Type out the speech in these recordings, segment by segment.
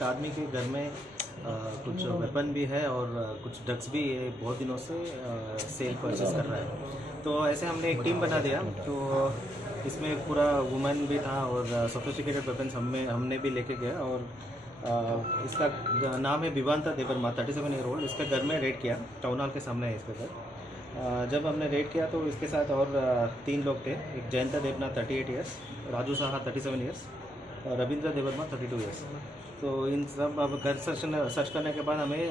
एक आदमी के घर में कुछ वेपन भी है और कुछ ड्रग्स भी ये बहुत दिनों से सेल परचेस कर रहा है। तो ऐसे हमने एक टीम बना दिया। तो इसमें पूरा वुमेन भी था और सोफिस्टिकेटेड वेपन्स हमने भी लेके गया। और इसका नाम है विवांता देवर्मा, 37 ईयर ओल्ड। इसके घर में रेड किया, टाउन हॉल के सामने है इसका घर। जब हमने रेड किया तो इसके साथ और 3 लोग थे। एक जयंता देवना 38 ईयर्स, राजू साहा 37 ईयर्स और रविंद्र देवर्मा 32 ईयर्स। तो इन सब अब घर सर्च करने के बाद हमें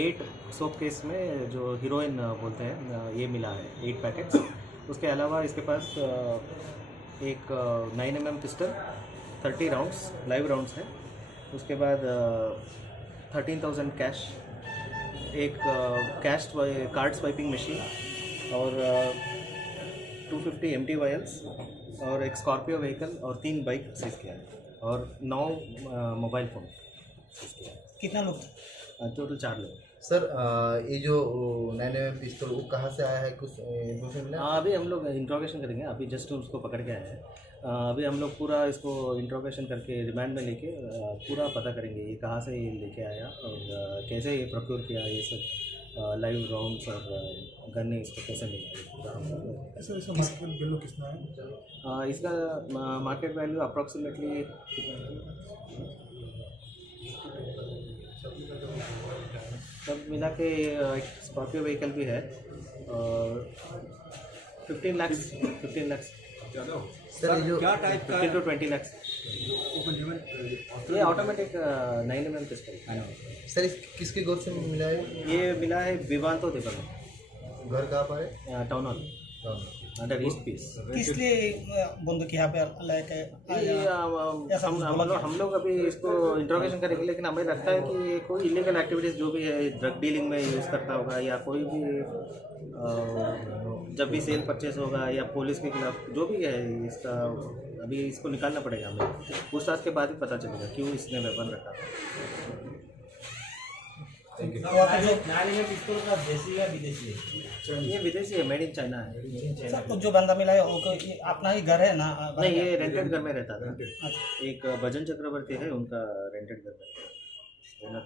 8 सोप केस में जो हीरोइन बोलते हैं ये मिला है, 8 पैकेट्स। उसके अलावा इसके पास एक 9mm pistol, 30 rounds live rounds है। उसके बाद 13,000 कैश, एक कैश कार्ड स्वाइपिंग मशीन और 250 एम्प्टी वायल्स और एक स्कॉर्पियो व्हीकल और 3 बाइक सीज किया है और 9 मोबाइल फ़ोन सीज किया है। कितना लोग? टोटल 4 लोग। सर ये जो 9mm पिस्तौल वो कहाँ से आया है, कुछ इन्फॉर्मेशन मिला? अभी हम लोग इंट्रोगेशन करेंगे। अभी जस्ट उसको पकड़ के आए हैं। अभी हम लोग पूरा इसको इंट्रोगेशन करके रिमांड में लेके पूरा पता करेंगे ये कहाँ से ये लेके आया और कैसे ये प्रोक्योर किया, ये सब लाइव राउंड्स और गन इसको कैसे मिला। इसका मार्केट वैल्यू अप्रॉक्सीमेटली सब मिला के एक स्कॉर्पियो व्हीकल भी है और 15 लाख सर ये जो क्या टाइप का 15 to 20 लाख। ये ऑटोमेटिक 9mm पिस्टल। सर किसके गोद से मिला है? ये मिला है विवांतो देवर्मा, घर कहाँ पर है? Town hall under east piece. किस लिए बंदूक यहाँ पे लेके हम लोग अभी इसको इंट्रोगेशन करेंगे, लेकिन हमें लगता है कि ये कोई इलीगल एक्टिविटीज़ जो भी है ड्रग डीलिंग में यूज़ करता होगा या कोई भी जब भी सेल परचेस होगा या पुलिस के खिलाफ जो भी है इसका अभी इसको निकालना पड़ेगा। हमें पूछताछ के बाद ही पता चलेगा क्यों इसने वेपन रखा। पिस्तौल का देसी या विदेशी है? ये विदेशी है, मेड इन चाइना है। सर तो जो बंदा मिला है वो ये अपना ही घर है ना? नहीं, ये रेंटेड घर में रहता था। एक भजन चक्रवर्ती है, उनका रेंटेड घर में।